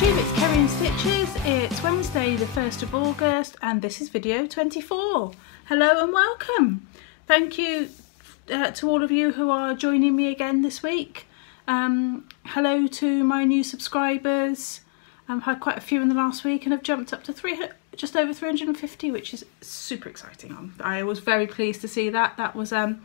Flosstube, it's Kerry and Stitches. It's Wednesday the 1st of August and this is video 24. Hello and welcome. Thank you to all of you who are joining me again this week. Hello to my new subscribers. I've had quite a few in the last week and I've jumped up to just over 350, which is super exciting. I was very pleased to see that. That was, I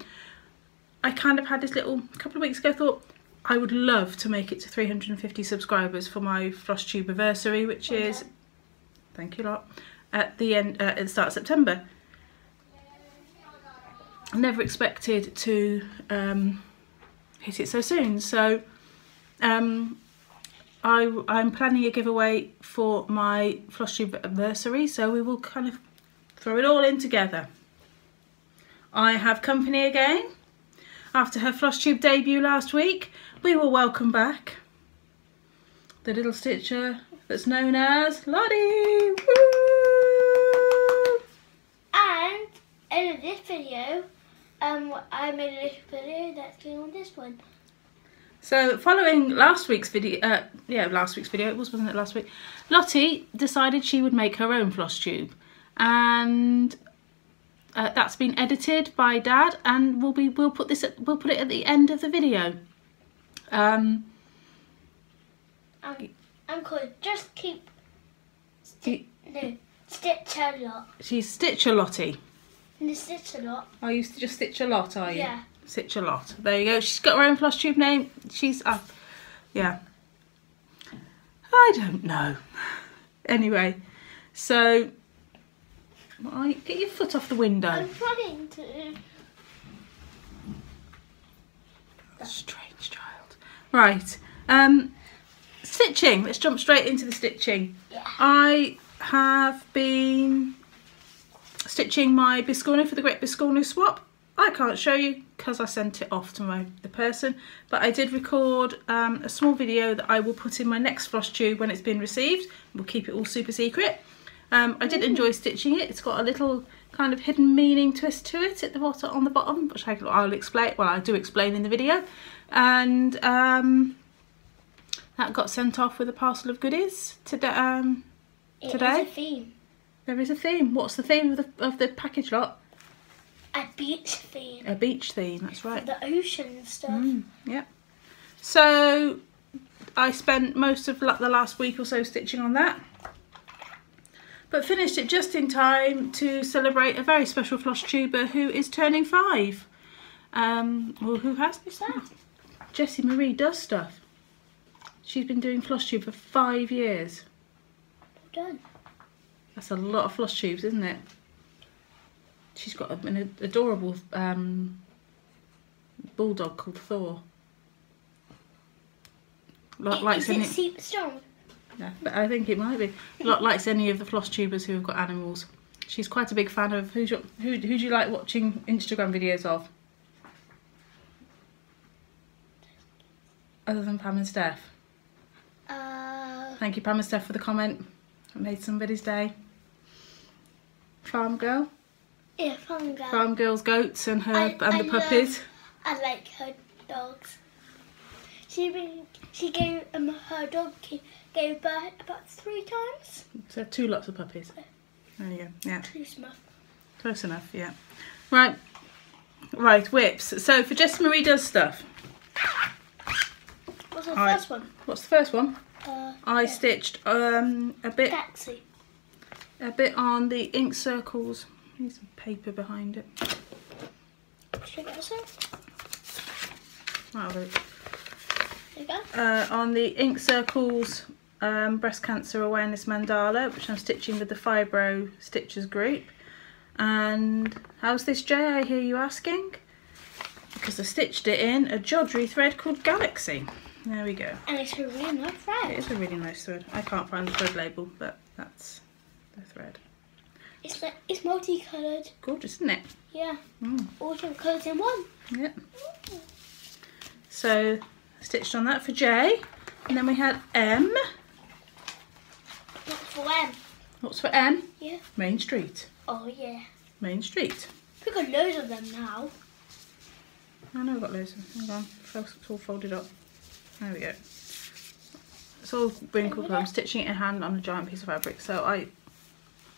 kind of had this little, a couple of weeks ago, thought I would love to make it to 350 subscribers for my Flosstube anniversary, which is, thank you a lot, at the end, at the start of September. I never expected to hit it so soon, so I'm planning a giveaway for my Flosstube anniversary, so we will kind of throw it all in together. I have company again. After her Flosstube debut last week, we will welcome back the little stitcher that's known as Lottie. Woo! And in this video, I made a little video that's going on this one. So following last week's video, last week's video, wasn't it last week? Lottie decided she would make her own Flosstube, and that's been edited by Dad, and we'll put it at the end of the video. I'm called Just Keep Stitch a Lot. She's Stitch a Lottie. Stitch a Lot. Oh, you just Stitch a Lot, are you? Yeah. Stitch a Lot. There you go. She's got her own Flosstube name. She's yeah. I don't know. Anyway, so get your foot off the window. I'm trying to. Strange child. Right. Stitching. Let's jump straight into the stitching. Yeah. I have been stitching my Biscorno for the Great Biscorno Swap. I can't show you because I sent it off to the person, but I did record a small video that I will put in my next Flosstube when it's been received. We'll keep it all super secret. I did enjoy stitching it. It's got a little kind of hidden meaning twist to it at the bottom, on the bottom, which I'll explain. Well, I do explain in the video. And that got sent off with a parcel of goodies today. There is a theme. There is a theme. What's the theme of the package lot? A beach theme. A beach theme. That's right. The ocean and stuff. Yeah. So I spent most of the last week or so stitching on that, but finished it just in time to celebrate a very special Flosstuber who is turning 5. Well, who has this? Jessie Marie does stuff. She's been doing Flosstube for 5 years. Well done. That's a lot of Flosstubes, isn't it? She's got an adorable bulldog called Thor. Is it super strong? Yeah, but I think it might be. Likes any of the Flosstubers who have got animals. She's quite a big fan of. Who do you like watching Instagram videos of? Other than Pam and Steph. Thank you, Pam and Steph, for the comment. It made somebody's day. Farm Girl. Yeah, Farm Girl. Farm Girl's goats and the puppies. I like her dogs. She gave her dog gave birth about 3 times. So 2 lots of puppies. There you go. Yeah. Close enough. Yeah. Right. Whips. So for Jessie Marie does stuff. What's the first one? What's the first one? I stitched a bit. Taxi. A bit on the ink circles. Here's some paper behind it. Should I get this one? There you go. On the ink circles breast cancer awareness mandala, which I'm stitching with the Fibro Stitchers group. And how's this, Jay? I hear you asking. Because I stitched it in a Jodyri thread called Galaxy. There we go. And it's a really nice thread. It is a really nice thread. I can't find the thread label, but that's the thread. It's multicoloured. Gorgeous, isn't it? Yeah. All different colours in one. Yep. So I stitched on that for J, and then we had M. What's for M? What's for M? Yeah. Main Street. Oh yeah. Main Street. We've got loads of them now. I know I've got loads of them. Hang on, it's all folded up. There we go. It's all wrinkled. I'm stitching it in hand on a giant piece of fabric. So I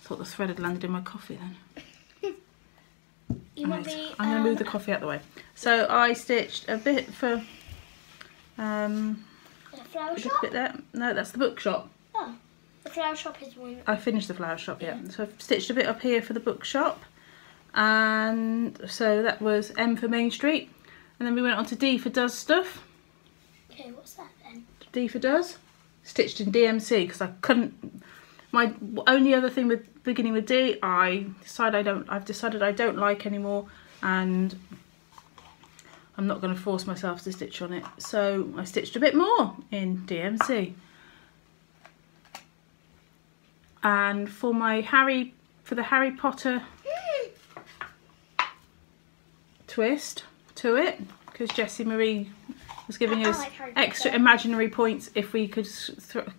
thought the thread had landed in my coffee then. I'm going to move the coffee out the way. So I stitched a bit for the flower shop? bit there. No, that's the bookshop. Oh, the flower shop is one. I finished the flower shop, yeah. So I've stitched a bit up here for the bookshop. And so that was M for Main Street. And then we went on to D for Does stuff. Okay, what's that then? D for Does. Stitched in DMC because I couldn't. My only other thing with beginning with D, I've decided I don't like anymore, and I'm not going to force myself to stitch on it. So I stitched a bit more in DMC. And for my the Harry Potter twist to it, because Jessie Marie was giving us extra imaginary points if we could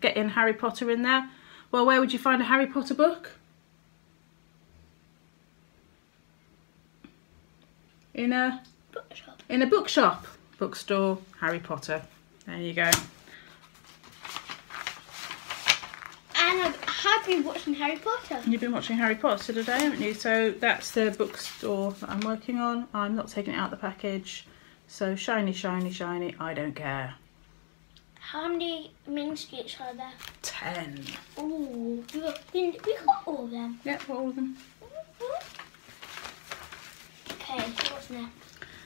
get in Harry Potter in there. Well, where would you find a Harry Potter book? In a bookshop. In a bookshop. Bookstore, Harry Potter. There you go. And I have been watching Harry Potter. You've been watching Harry Potter today, haven't you? So that's the bookstore that I'm working on. I'm not taking it out of the package. So shiny, shiny, shiny. I don't care. How many main streets are there? 10. Ooh, we got all of them. Yep, all of them. Okay, so what's next?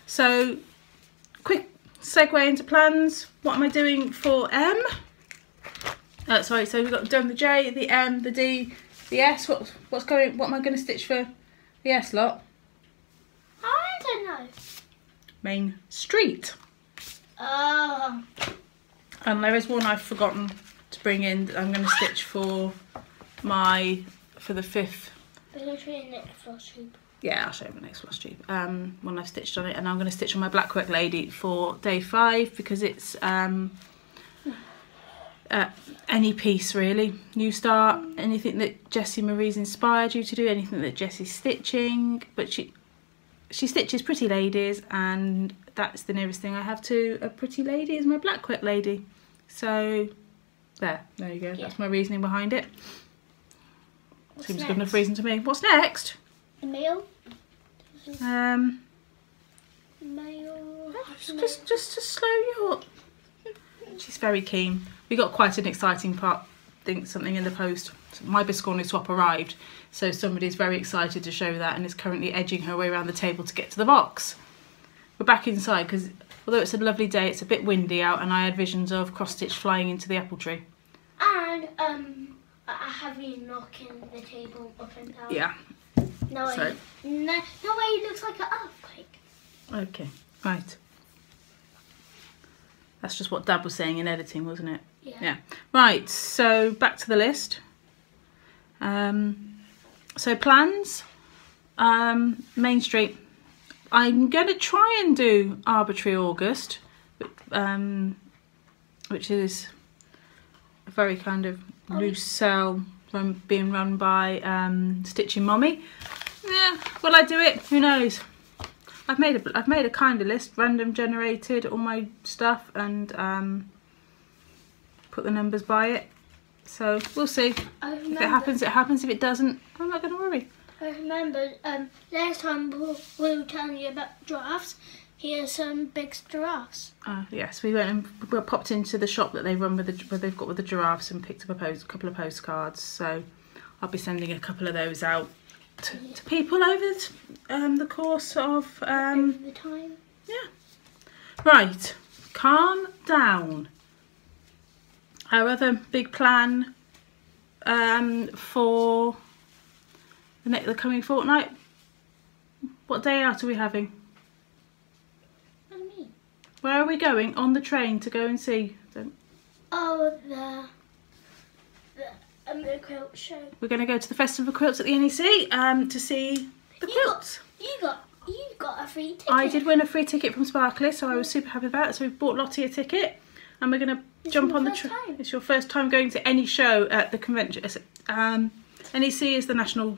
So, quick segue into plans. What am I doing for M? Sorry, so we've got done the J, the M, the D, the S. What am I going to stitch for the S lot? I don't know. Main Street. Oh. And there is one I've forgotten to bring in that I'm going to stitch for the 5th. We're going to show you the next Flosstube. Yeah, I'll show you my next Flosstube when I've stitched on it. And I'm going to stitch on my Black Work Lady for day 5 because it's any piece really. New start, anything that Jessie Marie's inspired you to do, anything that Jessie's stitching. But she stitches pretty ladies, and that's the nearest thing I have to a pretty lady is my Black Work Lady. So there you go. Yeah. That's my reasoning behind it. Seems good enough reason to me. What's next? The mail. Mail. Just to slow you up. She's very keen. We got quite an exciting part. Something in the post. My Biscornu swap arrived, so somebody's very excited to show that and is currently edging her way around the table to get to the box. We're back inside because although it's a lovely day, it's a bit windy out, and I had visions of cross stitch flying into the apple tree. And I have been knocking the table up and down. Yeah. No way. No way. It looks like an earthquake. Okay. Right. That's just what Dad was saying in editing, wasn't it? Yeah. Right, so back to the list. So plans. Main Street. I'm going to try and do Arbitrary August, which is a very kind of loose cell being run by Stitchin Mommy. Yeah, will I do it? Who knows? I've made a kind of list, random generated all my stuff, and put the numbers by it. So we'll see. If it happens, it happens. If it doesn't, I'm not going to worry. I remember last time we were telling you about giraffes. Here's some big giraffes. Yes, we went and popped into the shop that they run with where they've got with the giraffes, and picked up a couple of postcards. So I'll be sending a couple of those out to people over the course of over the time. Yeah. Right. Calm down. Our other big plan for the coming fortnight. What day out are we having? What do you mean? Where are we going on the train to go and see them? Oh, the quilt show. We're going to go to the Festival of Quilts at the NEC to see the quilts. You got a free ticket. I did win a free ticket from Sparkly, so I was super happy about it. So we've bought Lottie a ticket, and we're going to jump on the train. It's your first time going to any show at the convention. NEC is the national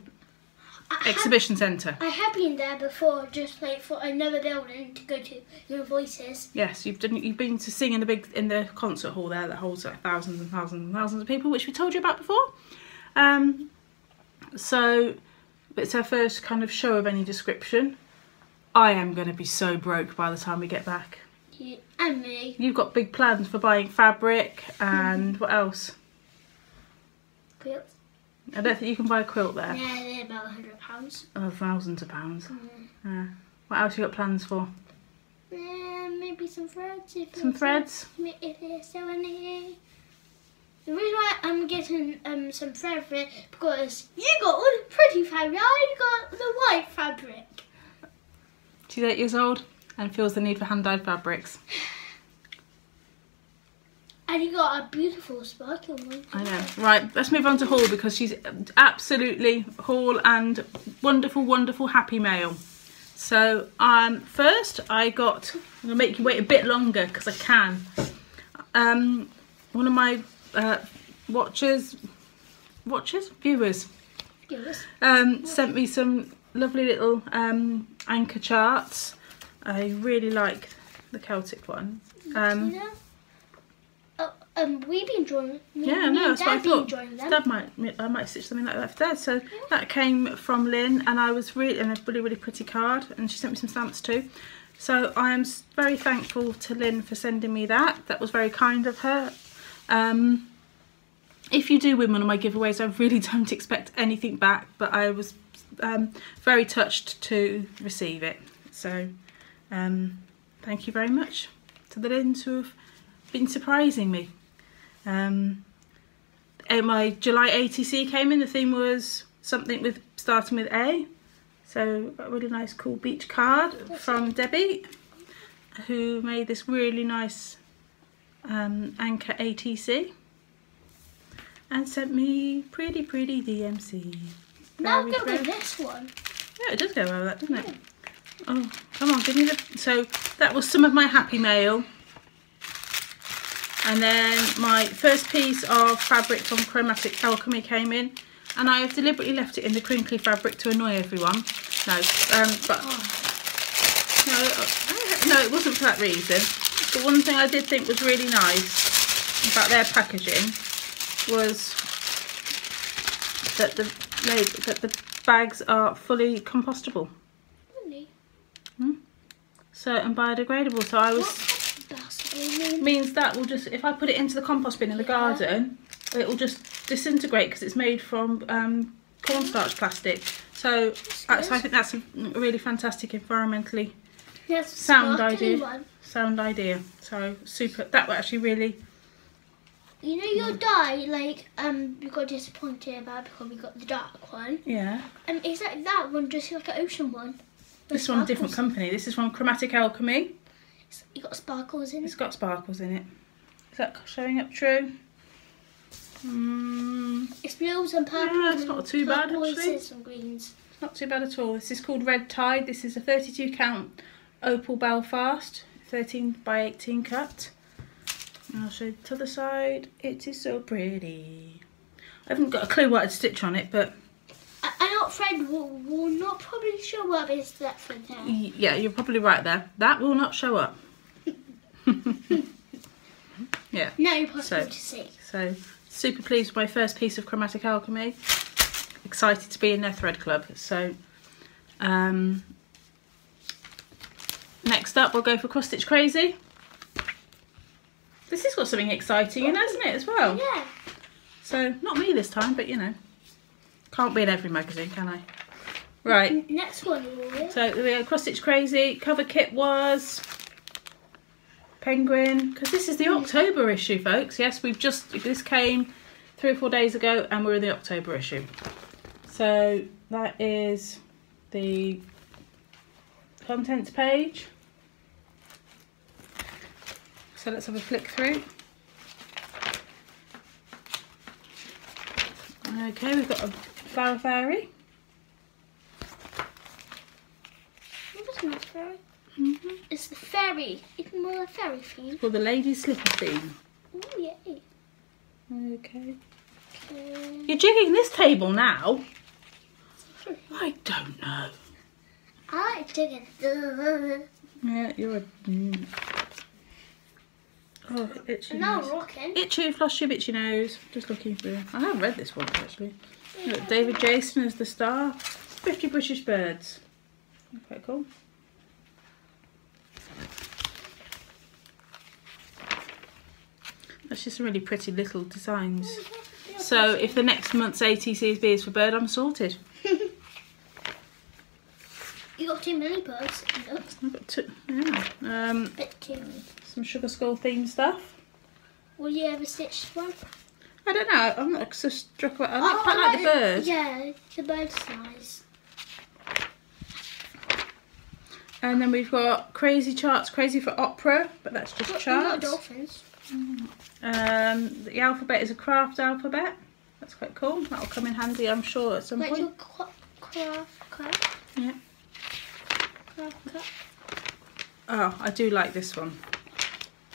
exhibition centre. I have been there before, just like for another building to go to your voices. Yes, you've been to sing in the concert hall there that holds like thousands and thousands and thousands of people, which we told you about before. So it's our first kind of show of any description. I am going to be so broke by the time we get back. Yeah, and me. You've got big plans for buying fabric and what else? Quilts. I don't think you can buy a quilt there. Yeah, they're about £100. Oh, thousands of pounds. What else you got plans for? Maybe some threads. Some threads? If there's still any. The reason why I'm getting some thread for it, because you got all the pretty fabric, I got the white fabric. She's 8 years old and feels the need for hand-dyed fabrics. And you got a beautiful sparkle one. I know. Right, let's move on to haul because she's absolutely haul and wonderful, wonderful happy mail. So first I got, I'm going to make you wait a bit longer because I can. One of my viewers sent me some lovely little anchor charts. I really like the Celtic one. We've been drawing. Yeah, no, that's what I thought. I might stitch something like that for Dad. So that came from Lynn, and I was really, and a really, really pretty card, and she sent me some stamps too. So I am very thankful to Lynn for sending me that. That was very kind of her. If you do win one of my giveaways, I really don't expect anything back, but I was very touched to receive it. So thank you very much to the Lynns who have been surprising me. My July ATC came in. The theme was something starting with A. So a really nice cool beach card from Debbie, who made this really nice anchor ATC and sent me pretty DMC. Now go with this one. Yeah, it does go well with that, doesn't it? Oh, come on, give me the... So that was some of my happy mail. And then my first piece of fabric from Chromatic Alchemy came in, and I have deliberately left it in the crinkly fabric to annoy everyone. No, but no, it wasn't for that reason. But one thing I did think was really nice about their packaging was that the bags are fully compostable. Really? So and biodegradable. So I was. Means that will just, if I put it into the compost bin in the garden, it will just disintegrate because it's made from cornstarch plastic. So I think that's a really fantastic environmentally sound idea. Sound idea. So super. That was actually really. You know your dye, like we got disappointed about because we got the dark one. Yeah. Is that one just like an ocean one? This one's a different company. This is from Chromatic Alchemy. You got sparkles in it. It's got sparkles in it. Is that showing up true? It's blues and purples. Yeah, it's not too bad actually. Some greens. It's not too bad at all. This is called Red Tide. This is a 32 count Opal Belfast, 13 by 18 cut. And I'll show you the other side. It is so pretty. I haven't got a clue what I'd stitch on it, but I know thread will not probably show up. Is that thread there? Yeah, you're probably right there. That will not show up. Yeah. No, possible to see. So super pleased with my first piece of Chromatic Alchemy. Excited to be in their thread club. So next up we'll go for Cross Stitch Crazy. This has got something exciting in, hasn't it, as well? Yeah. So not me this time, but you know, can't be in every magazine, can I? Right. Next one. So we go Cross Stitch Crazy. Cover kit was Penguin, because this is the October issue, folks. Yes, this came 3 or 4 days ago and we're in the October issue. So that is the contents page. So let's have a flick through. Okay, we've got a Flower Fairy. What's my fairy? It's the fairy. It's more a fairy theme. It's called the Lady Slipper theme. Oh, yay. Okay. You're jigging this table now. I don't know. I like chicken. Yeah, you're a... Oh, itchy Now nose. rocking. Itchy, Flosstube, itchy nose. Just looking through. I have read this one actually. Look, David Jason as the star. 50 British birds. Quite cool. That's just really pretty little designs. So if the next month's ATCSB is for bird, I'm sorted. You got too many birds. I've got two. Yeah. Bit too many. Some Sugar Skull themed stuff. Will you ever stitch one? I don't know. I'm not so struck about. I quite like the bird. Yeah, the bird's nice. And then we've got crazy charts, crazy for opera, but that's just Not charts. dolphins. The alphabet is a craft alphabet. That's quite cool. That'll come in handy, I'm sure, at some Like point. your craft. Yeah. Craft. Oh, I do like this one.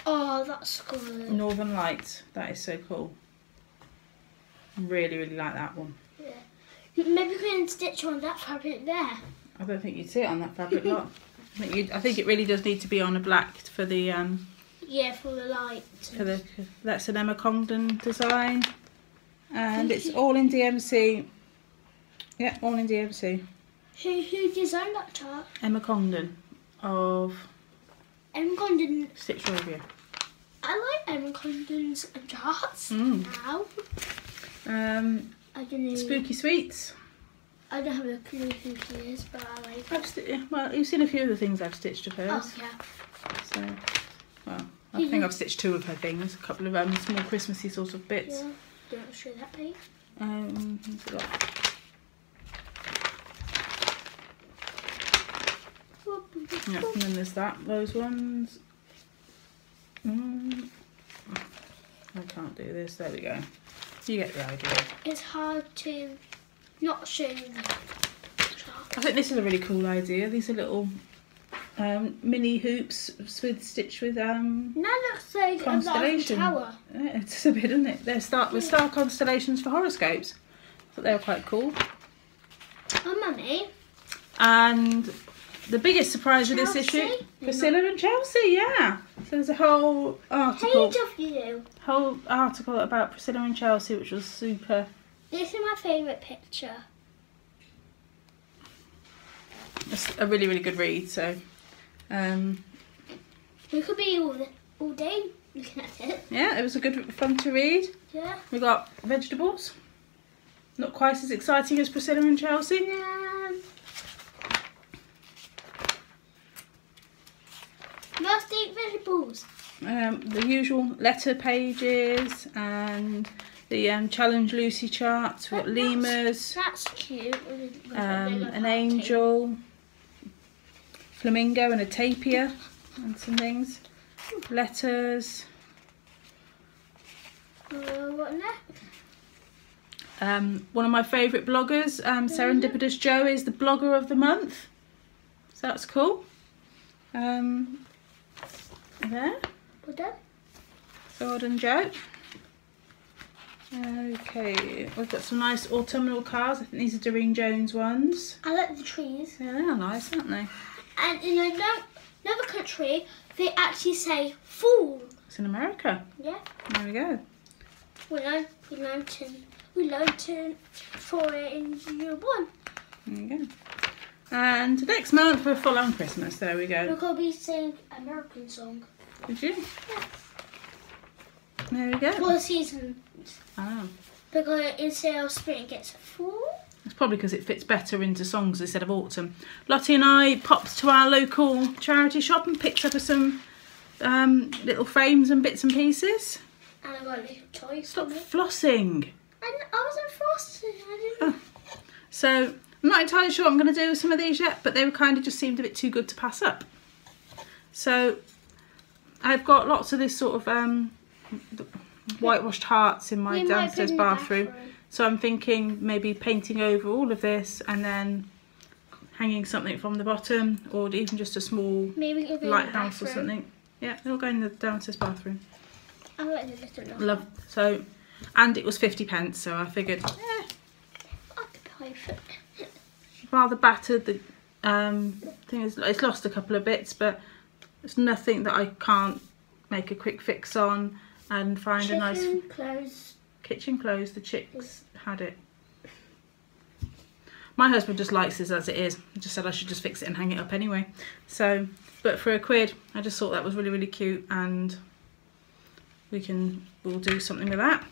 Oh, that's good. Northern Lights. That is so cool. Really, really like that one. Yeah. Maybe we can stitch on that fabric there. I don't think you'd see it on that fabric lot. I think it really does need to be on a black for the Yeah, for the light. that's an Emma Congdon design, and it's all in DMC. Yeah, all in DMC. Who designed that chart? Emma Congdon of Emma Condon. Stitch Review. I like Emma Condon's charts Mm. now. I don't know. Spooky Sweets. I don't have a clue who she is, but I like. Well, you've seen a few of the things I've stitched of hers. Oh yeah. So, well, I think I've stitched two of her things. A couple of small Christmassy sort of bits. Yeah. Don't show that page. What's it got? Yeah, and then there's those ones. I can't do this. There we go. You get the idea. It's hard to not show the chart. I think this is a really cool idea. These are little mini hoops stitched with Now looks like constellation. a tower. Yeah, it's a bit, isn't it? They're with star constellations for horoscopes. I thought they were quite cool. Oh, Mummy. And the biggest surprise of this issue, Priscilla and Chelsea, yeah. So there's a whole article. Page of you. Whole article about Priscilla and Chelsea, which was super. This is my favourite picture. It's a really, really good read. So, We could be all day looking at it. yeah, it was a good, fun to read. Yeah. We got vegetables. Not quite as exciting as Priscilla and Chelsea. Must eat vegetables. The usual letter pages and the Challenge Lucy charts. We've got lemurs. That's cute. An angel, flamingo and a tapir and some things. Letters. What next? One of my favourite bloggers, Serendipitous Joe, is the blogger of the month. So that's cool. There. Well done. Sword and Joe. Okay, we've got some nice autumnal cards. I think these are Doreen Jones ones. I like the trees. Yeah, they are nice, aren't they? And in another country, they actually say fall. It's in America. Yeah. There we go. We learned for it in year 1. There you go. And next month we're full on Christmas. There we go. We're going to be singing American song. Did you? Yeah. There we go. For the season. Oh. Because instead of spring it gets fall. It's probably because it fits better into songs instead of autumn. Lottie and I popped to our local charity shop and picked up some little frames and bits and pieces. And I got a little toy. Stop flossing. And I wasn't frosted. I didn't. So I'm not entirely sure what I'm going to do with some of these yet, but they were kind of just seemed a bit too good to pass up. So I've got lots of this sort of whitewashed hearts in my downstairs bathroom. So I'm thinking maybe painting over all of this and then hanging something from the bottom, or even just a small lighthouse or something. Yeah, it'll go in the downstairs bathroom. I like the little Love. So, and it was 50p, so I figured, I could pay for it. rather battered. The thing is, it's lost a couple of bits, but it's nothing that I can't make a quick fix on and find a nice kitchen clothes. The chicks had it. My husband just likes this as it is. He just said I should just fix it and hang it up anyway. So, but for £1, I just thought that was really, really cute, and we'll do something with that.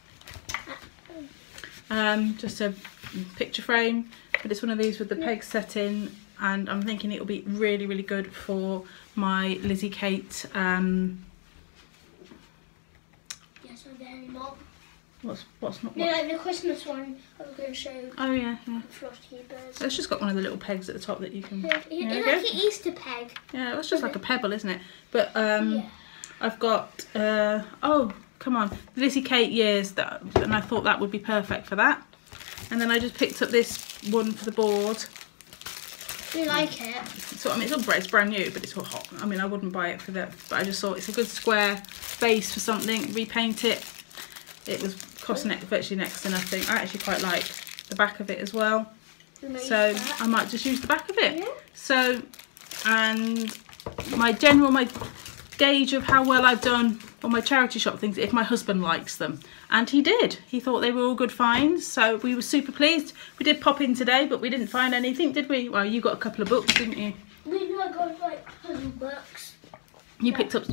Just a picture frame, but it's one of these with the pegs set in, and I'm thinking it will be really, really good for my Lizzie Kate. Yes, I'm very not. What's not? No, like the Christmas one I was going to show. Oh yeah, yeah. Flosstubers. It's just got one of the little pegs at the top that you can. It's like an Easter peg. Yeah, it's just like a pebble, isn't it? But I've got oh come on, the Lizzie Kate years that, and I thought that would be perfect for that. And then I just picked up this one for the board. Do you like it? So I mean, it's brand new, but it's all hot. I mean, I wouldn't buy it for that, but I just thought it's a good square base for something. Repaint it. It was costing virtually next to nothing. I actually quite like the back of it as well, so I might just use the back of it. Yeah. So, and my gauge of how well I've done on my charity shop things, if my husband likes them, and he did. He thought they were all good finds, so we were super pleased. We did pop in today, but we didn't find anything, did we? Well, you got a couple of books, didn't you? We got like puzzle books. You picked up.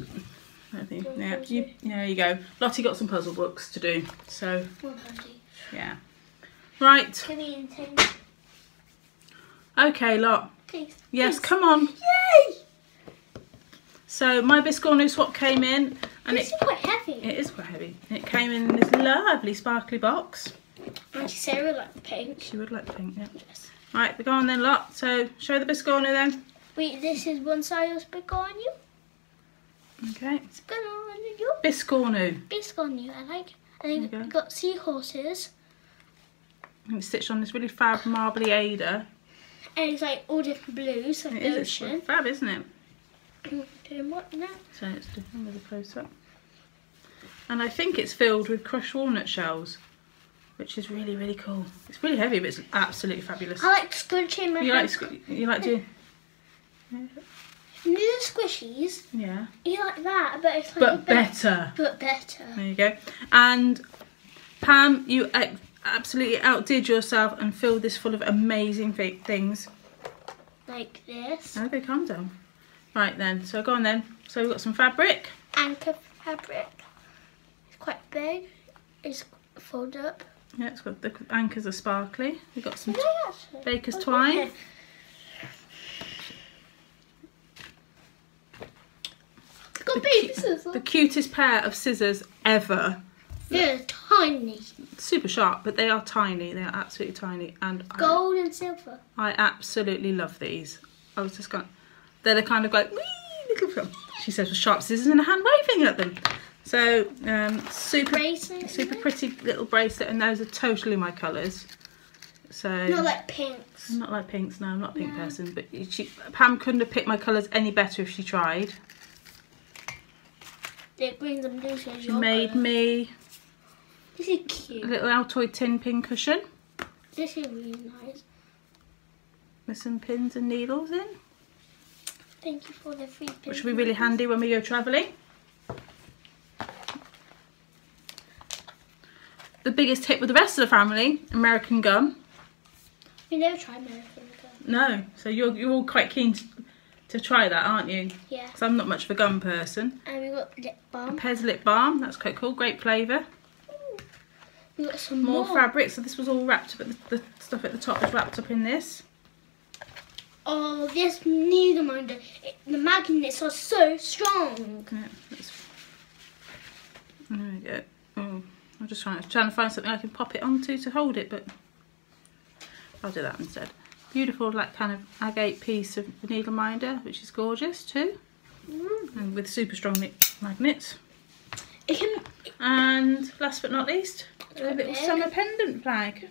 Yeah, there you go. Lottie got some puzzle books to do. So, yeah. Right. Okay, Lot. Please. Yes, come on. Yay! So my Biscornu swap came in, and this is quite heavy. It is quite heavy. It came in this lovely sparkly box. Auntie Sarah would like the pink. She would like the pink, yeah. Yes. Right, we go on then, Lot. So show the Biscornu then. Wait, this is one side of Biscornu. Okay. Biscornu. Biscornu. I like. And then we've got seahorses. And it's stitched on this really fab marbly Ada. And it's like all different blues, like the ocean. It's fab, isn't it? Doing what now? So it's different with a close up. And I think it's filled with crushed walnut shells, which is really, really cool. It's really heavy, but it's absolutely fabulous. I like scrunching my hands. You like doing... You know the squishies? Yeah. You like that, but it's like better. But better. There you go. And Pam, you absolutely outdid yourself and filled this full of amazing things. Like this. Okay, calm down. Right then, so go on then. So we've got some fabric. Anchor fabric. It's quite big. It's folded up. Yeah, it's got the anchors are sparkly. We've got some baker's twine. Got baby scissors. The cutest pair of scissors ever. They're tiny. Super sharp, but they are tiny. They are absolutely tiny, and gold and silver. I absolutely love these. I was just going. They're the kind of like wee little. She says with sharp scissors and a hand waving at them. So super pretty little bracelet, and those are totally my colours. So not like pinks. Not like pinks. No, I'm not a pink person. But Pam couldn't have picked my colours any better if she tried. It brings them blue. She made me. This is cute. A little Altoid tin pin cushion. This is really nice. With some pins and needles in. Thank you for the free pins. Which will be really handy when we go travelling. The biggest hit with the rest of the family, American gum. We never tried American gum. No, so you're all quite keen to try that, aren't you? Yeah. Because I'm not much of a gum person. And we got lip balm. Pez lip balm, that's quite cool, great flavour. We got some more fabric, so this was all wrapped up, the stuff at the top was wrapped up in this. Oh, this needle minder, the magnets are so strong. Yeah, there we go. Oh, I'm just trying to find something I can pop it onto to hold it, but I'll do that instead. Beautiful, like kind of agate piece of needle minder, which is gorgeous too, and with super strong magnets. And last but not least, a little summer pendant flag.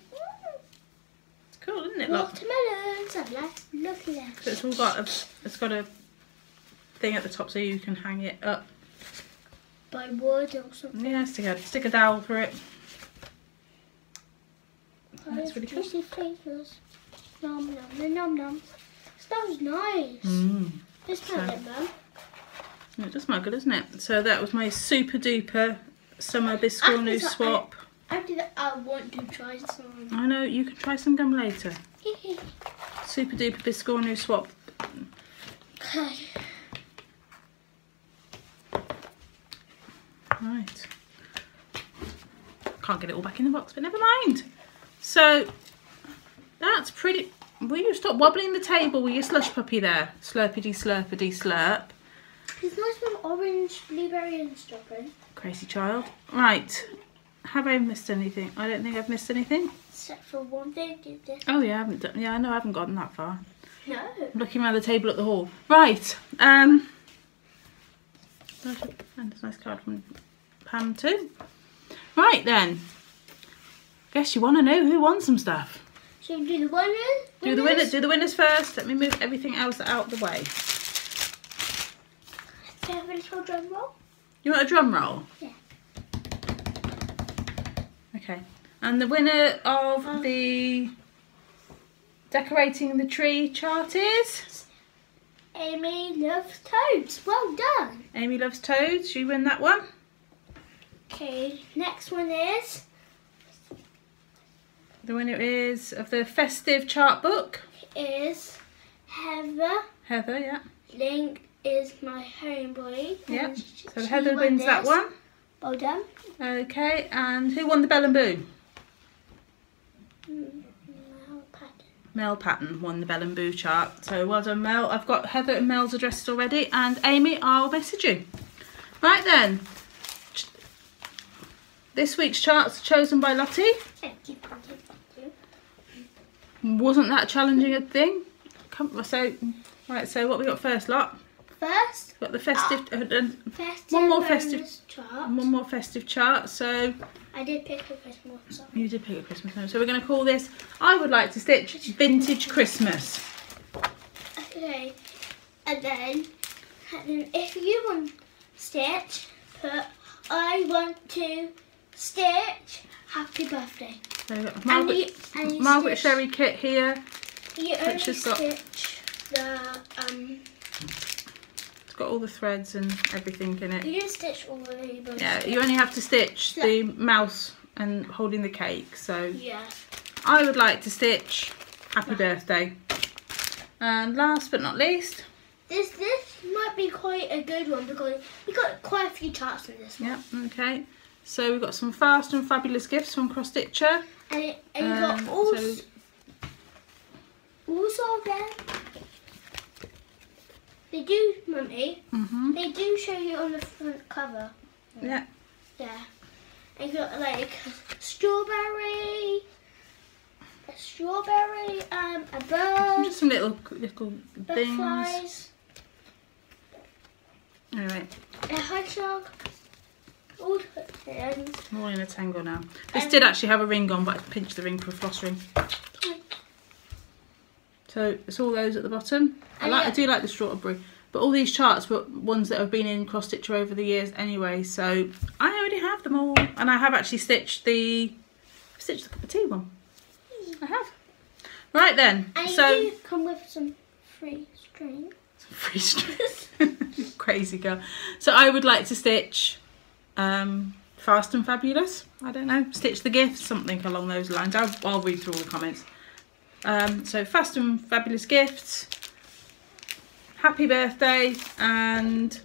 It's cool, isn't it? Watermelons, I like looking at. So it's got a thing at the top so you can hang it up. By wood or something. Yeah, stick a dowel through it. That's really cool. Nom nom nom nom. Smells nice. It smells like Mum. It does smell good, doesn't it? So that was my super duper summer biscornu swap. After that, I want to try some. I know, you can try some gum later. Super duper biscornu swap. Okay. Right. Can't get it all back in the box, but never mind. So that's pretty. Will you stop wobbling the table with your slush puppy there? Slurpity slurpity slurp. It's nice with orange, blueberry and strawberry. Crazy child. Right. Have I missed anything? I don't think I've missed anything. Except for one thing. Oh yeah, I haven't done. Yeah, I know I haven't gotten that far. No. I'm looking around the table at the hall. Right. And a nice card from Pam too. Right then. Guess you want to know who won some stuff. Shall we do the winners? Do the winners. Do the winners first. Let me move everything else out of the way. Do you have a little drum roll? You want a drum roll? Yeah. Okay. And the winner of the decorating the tree chart is Amy Loves Toads. Well done. Amy Loves Toads. You win that one. Okay. Next one is. The winner is of the festive chart book. Is Heather. Heather, yeah. Link is my homeboy. Yeah. So Heather wins that one. Well done. Okay. And who won the Bell and Boo? Mel Patton won the Bell and Boo chart. So well done, Mel. I've got Heather and Mel's addresses already. And Amy, I'll message you. Right then. This week's charts are chosen by Lottie. Thank you. Wasn't that challenging a thing? So what we got first, Lot? First, Got the festive, festive one more festive chart. one more festive chart. So I did pick a Christmas song. you did pick a Christmas one. So we're going to call this I Would Like to Stitch Vintage Christmas. Okay, and then if you want to stitch, put I want to stitch Happy Birthday. So we've got And you Margaret stitch, Sherry kit here. You only which has got- stitch the It's got all the threads and everything in it. You didn't stitch all the labels. Yeah, you only have to stitch the mouse and holding the cake. So Yeah. I would like to stitch Happy Birthday. And last but not least. This might be quite a good one because we got quite a few charts in this one. Yeah, okay. So we've got some fast and fabulous gifts from Cross Stitcher. And you got also again. They do, Mummy. They do show you on the front cover. Yeah. Yeah. And you got like strawberry, a bird, Just some little things. butterflies, Anyway, a hedgehog. All things. we're all in a tangle now. This did actually have a ring on, but I pinched the ring for a floss ring. So it's all those at the bottom. I do like the strawberry, but all these charts were ones that have been in Cross Stitcher over the years anyway. So I already have them all, and I have actually stitched the cup of tea one. I have. Right then. And so you do come with some free string. free strings. Crazy girl. So I would like to stitch Fast and Fabulous. I don't know. Stitch the Gifts, something along those lines. I'll read through all the comments. So Fast and Fabulous Gifts, Happy Birthday, and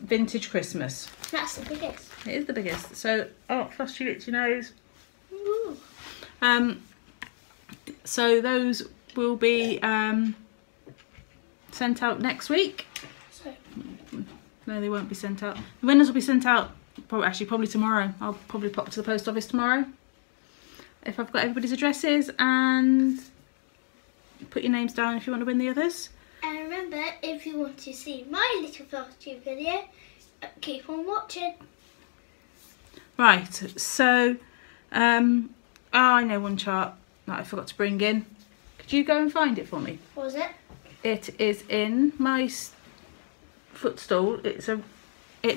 Vintage Christmas. That's the biggest. It is the biggest. So, Flosstube itchy nose. Ooh. So those will be sent out next week. So. No, they won't be sent out. The winners will be sent out probably tomorrow. I'll probably pop to the post office tomorrow if I've got everybody's addresses, and put your names down if you want to win the others. And remember, if you want to see my little Flosstube video, keep on watching. Right, so I know one chart that I forgot to bring in. Could you go and find it for me? What was it? It is in my footstool. It's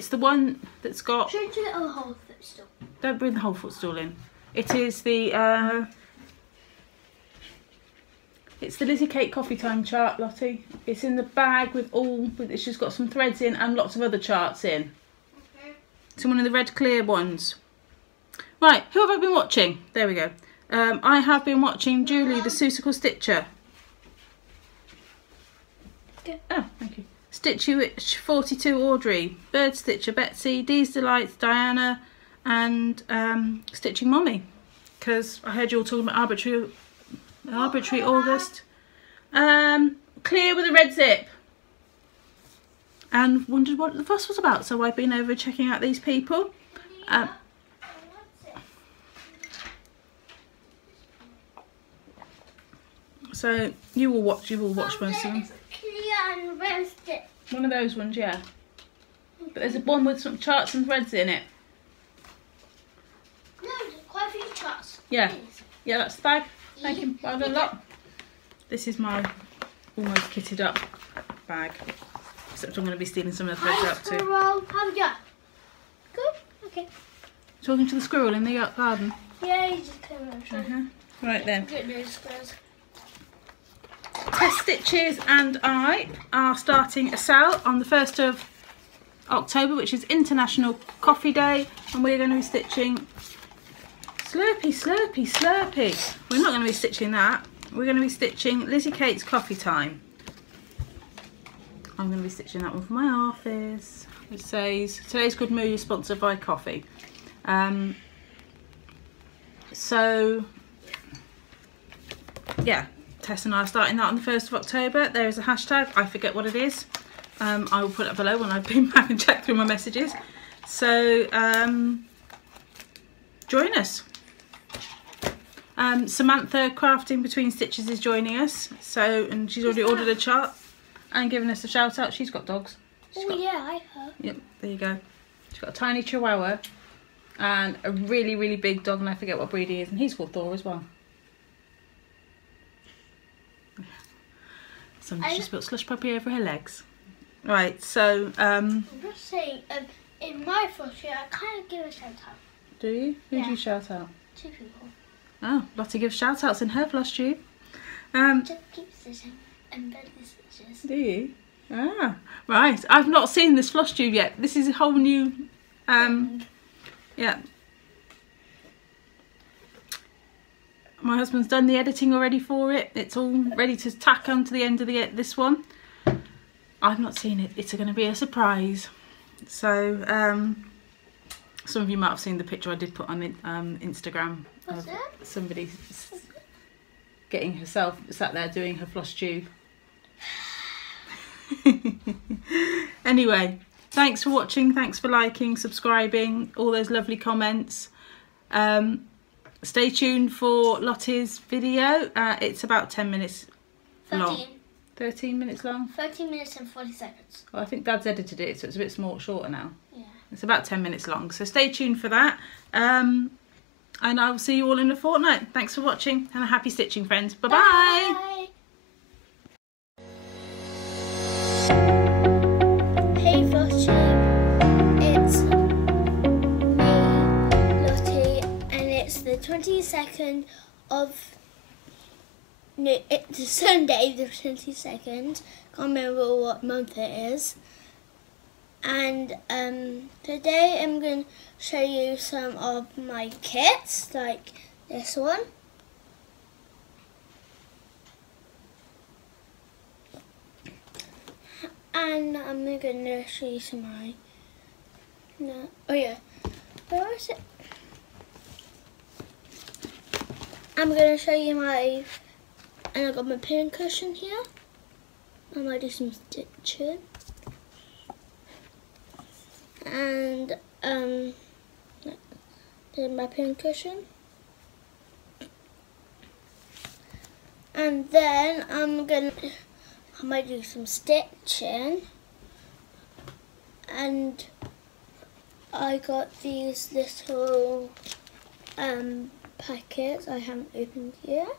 the one that's got. Should we do a whole footstool? Don't bring the whole footstool in. It is the It's the Lizzie Kate Coffee Time chart, Lottie. It's in the bag with it's just got some threads in and lots of other charts in. Okay. It's one of the red clear ones. Right, who have I been watching? There we go. I have been watching Julie, the Seussical Stitcher. Okay. Oh, thank you. Stitchy Witch 42 Audrey, Bird Stitcher Betsy, Dee's Delights Diana, and Stitching Mommy. Because I heard you all talking about arbitrary August. Clear with a red zip. And wondered what the fuss was about. So I've been over checking out these people. So you will watch most of them. Clear and roasted. One of those ones, yeah. But there's one with some charts and threads in it. No, there's quite a few charts. Yeah. Please. Yeah, that's the bag. Thank you. Well done, lot. This is my almost kitted up bag. Except I'm going to be stealing some of the threads out too. Squirrel, have you? Good. Okay. Talking to the squirrel in the garden. Yeah, you just came over. Right then. Good news, squirrels. Tess Stitches and I are starting a sale on the 1st of October, which is International Coffee Day, and we're going to be stitching Slurpy, Slurpy, Slurpy. We're not going to be stitching that. We're going to be stitching Lizzie Kate's Coffee Time. I'm going to be stitching that one for my office. It says, today's good mood is sponsored by coffee. So, yeah. Tess and I are starting that on the 1st of October. There is a hashtag, I forget what it is. I will put it below when I've been back and checked through my messages. So join us. Samantha Crafting Between Stitches is joining us. And she's already ordered a chart and given us a shout out. She's got dogs. Yeah, I have. Yep, there you go. She's got a tiny chihuahua and a really, really big dog, and I forget what breed he is, and he's called Thor as well. Somebody's just put slush puppy over her legs. Right, so I'm just saying, in my first year, I kind of give a shout out. do you? Who do Yeah. you shout out? 2 people. Oh, Lottie gives shout outs in her Flosstube. Just keep stitching and bend the stitches. Do you? Ah, right. I've not seen this Flosstube yet. This is a whole new, yeah. My husband's done the editing already for it. It's all ready to tack on to the end of this one. I've not seen it. It's going to be a surprise. So, some of you might have seen the picture I did put on Instagram What's of that? somebody getting herself sat there doing her Flosstube. Anyway, thanks for watching. Thanks for liking, subscribing, all those lovely comments. Stay tuned for Lottie's video. It's about 10 minutes long. 13 minutes long? 13 minutes and 40 seconds. Well, I think Dad's edited it, so it's a bit shorter now. Yeah. It's about 10 minutes long, so stay tuned for that. And I will see you all in a fortnight. Thanks for watching, and a happy stitching, friends. Bye-bye. Bye. Hey Flosstube, it's me, Lottie, and it's the 22nd of, no, it's Sunday the 22nd, can't remember what month it is, and today I'm going to show you some of my kits, like this one. And I'm going to show you some of my, no, oh yeah, where is it? I'm going to show you my, and I've got my pin cushion here. I might do some stitching. And, there's my pin cushion. And then I might do some stitching, and I got these little packets I haven't opened yet.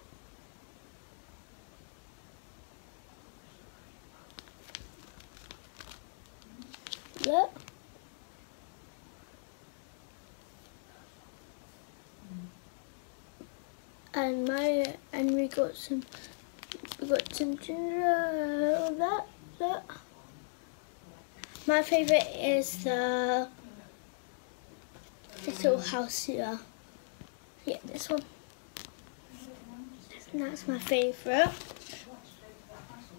Yep. And we got some We've got some ginger, all that, look. My favourite is the little house here. Yeah, this one. And that's my favourite.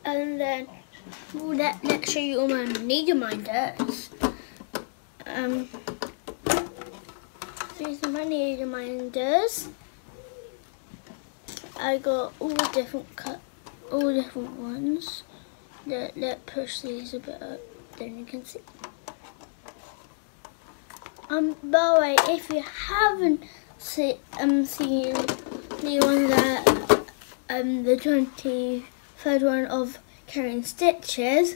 And then let's show you all my needle minders. These are my needle minders. I got all different ones. Let's push these a bit up, then you can see. By the way, if you haven't seen the one that the 23rd one of Carrying Stitches,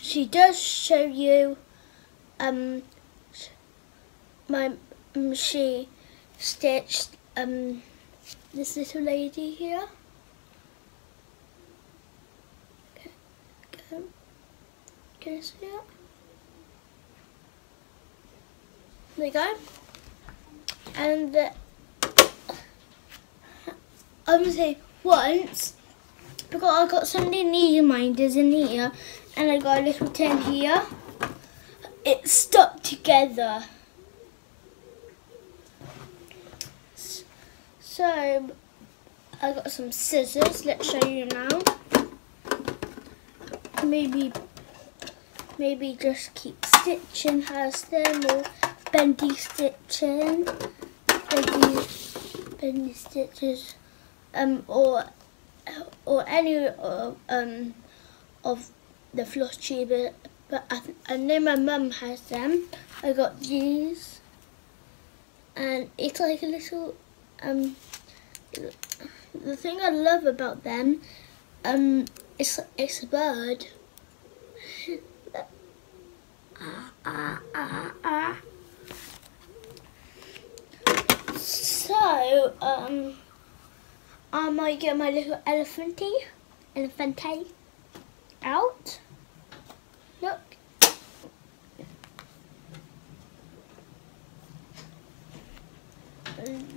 she does show you she stitched this little lady here. Can you see it? There you go. And I'm gonna say once, because I got some needle minders in here, and I got a little tin here. It stuck together. So I got some scissors. Let's show you now. Maybe just keep Stitchin has them, or bendy Stitchin, bendy stitches, or any of the Flosstubers. But I know my mum has them. I got these, and it's like a little the thing I love about them, it's a bird. So I might get my little elephante out. Look.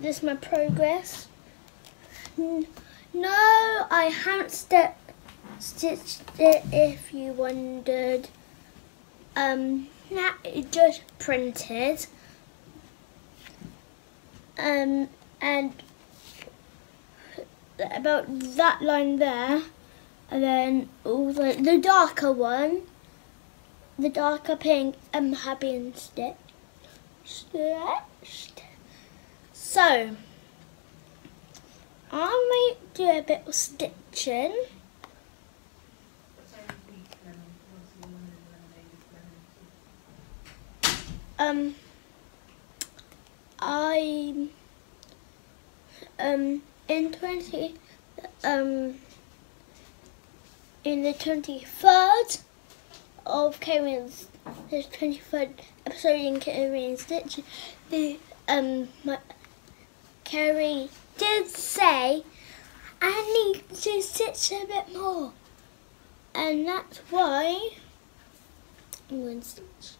This is my progress. No, I haven't stitched it, if you wondered. It just printed. And about that line there, and then all the darker one, the darker pink, have been stitched. So I might do a bit of stitching. In the 23rd of Carrying, the 23rd episode in Carrying Stitchin, Carrie did say I need to stitch a bit more, and that's why I'm going to stitch.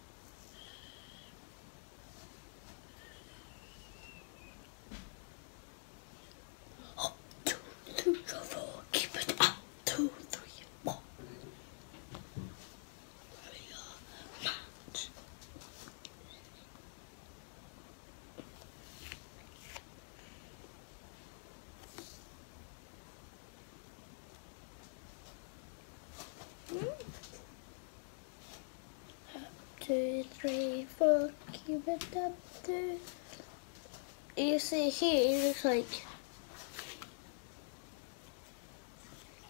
Keep it up. 2, 3, 4. 3 match. Two, 3, 4. Keep it up. 2. You see here, it looks like.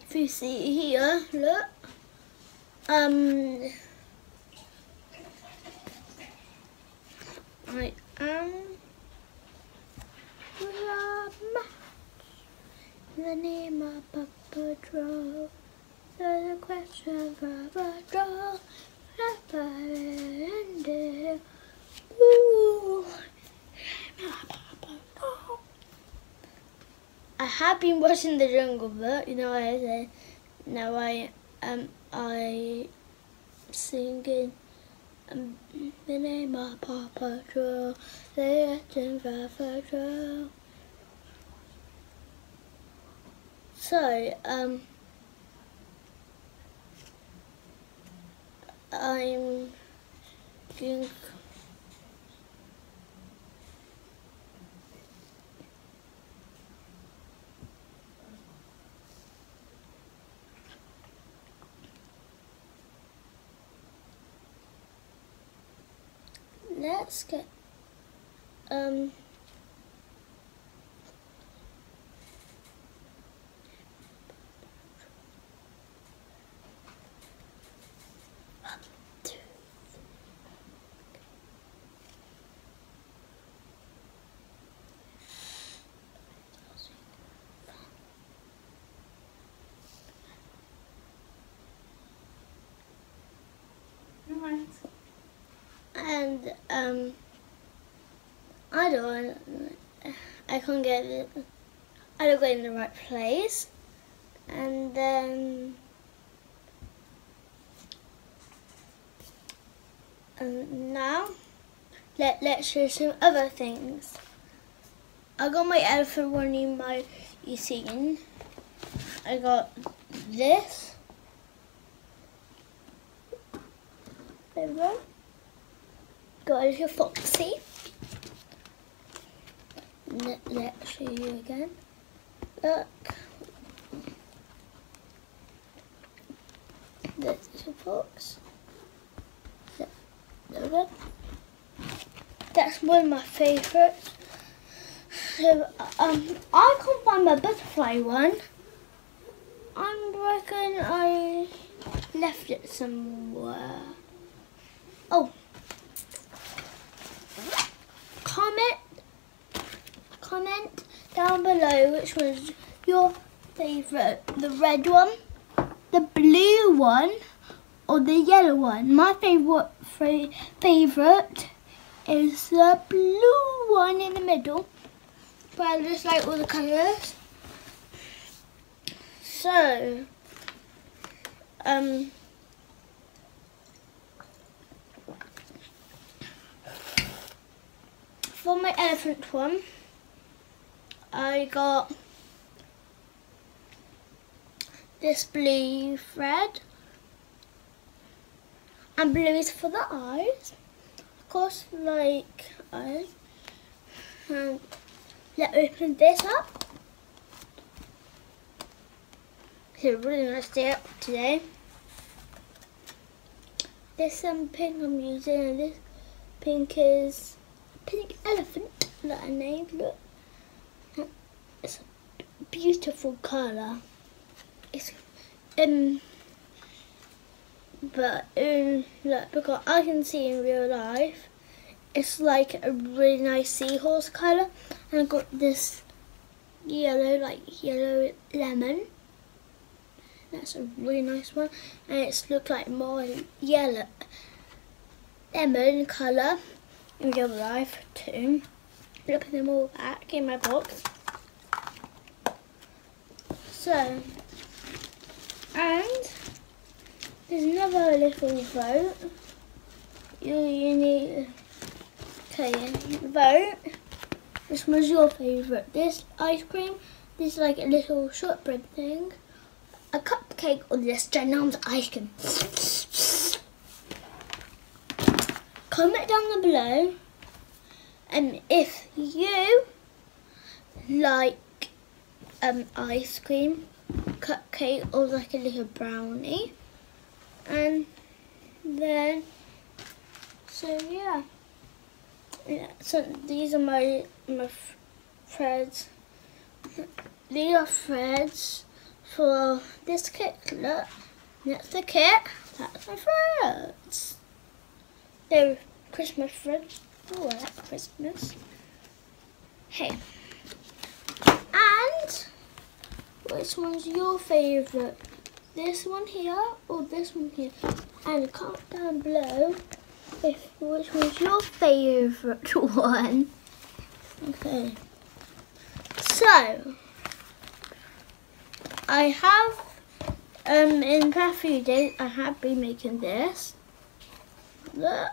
If you see here, look, I am the name of Papa Draw. There's a question for Papa Draw. I have been watching the Jungle Book, you know what I say. Now I singing the name of Paw Patrol, the legend of Patrol. So, I'm doing let's get and I can't get it. I don't go in the right place, and then now let's show some other things. I got my elephant running my scene. I got this. There we go. Got a little foxy. Let's show you again. Look. This little fox. There we go. That's one of my favourites. So, I can't find my butterfly one. I reckon I left it somewhere. Oh. Comment down below which was your favourite. The red one, the blue one, or the yellow one. My favourite is the blue one in the middle. But I just like all the colours. So, for my elephant one, I got this blue thread, and blue is for the eyes, of course, like eyes. And let's open this up. It's a really nice day up today. This pink I'm using, and this pink is pink elephant that I named. Look, it's a beautiful colour. It's but look, because I can see in real life, it's like a really nice seahorse colour, and I got this yellow, like yellow lemon. That's a really nice one, and it's looked like more yellow lemon colour in real life too. Look at them all back in my box. So, and there's another little vote. You need vote. Which was your favourite? This ice cream, this like a little shortbread thing, a cupcake, or this giant ice cream. Comment down below, and if you like ice cream, cupcake, or like a little brownie, and then yeah, so these are my threads. These are threads for this kit. Look, that's the kit. That's my threads. They're Christmas threads. Oh, I like Christmas. Hey, and which one's your favourite? This one here or this one here? And comment down below which one's your favourite one. Okay. So I have in the past few days I have been making this. Look,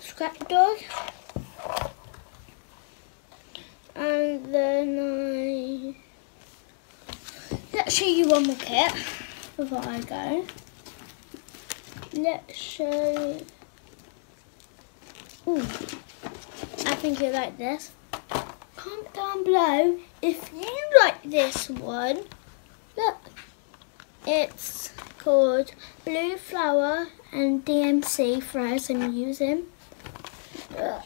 scrap dog. And then let's show you one more kit before I go. Let's show. Ooh, I think you like this. Comment down below if you like this one. Look, it's called Blue Flower and DMC threads I'm using. Look.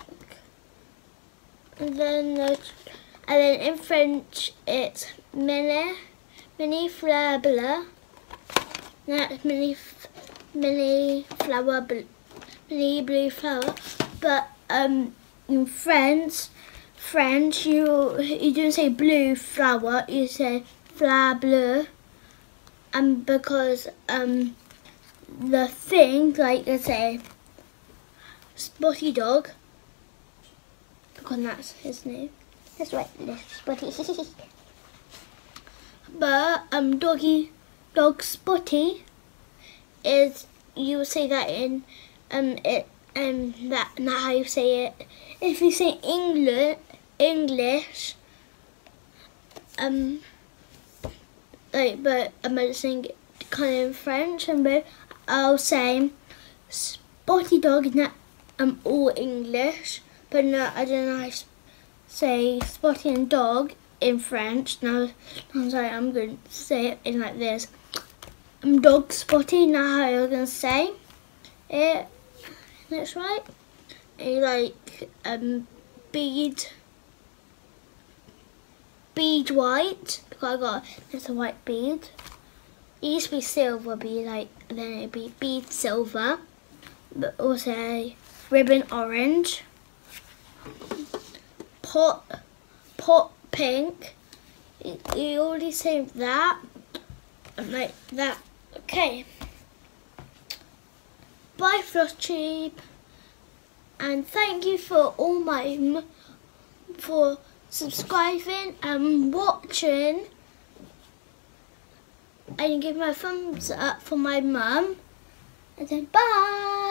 And then in French it's mini fleur bleu. That's mini blue flower. But in French you don't say blue flower, you say fleur bleu. Because the thing, like I say, Spotty Dog, because that's his name. That's right, Spotty. But Dog Spotty is, you will say that in that's not how you say it. If you say English, but I'm just saying kind of in French, but I'll say Spotty Dog, not all English, but no, I don't know how to say Spotty and Dog in French. Now I'm sorry, I'm going to say it in like this. Dog Spotty, not how you're going to say it. That's right. And like bead white, because I got it's a white bead. It used to be silver, then it'd be bead silver, but also ribbon orange, pot pink. You already say that, like that. Okay. Bye, Flosstube, and thank you for for subscribing and watching, and give my thumbs up for my mum, and then bye.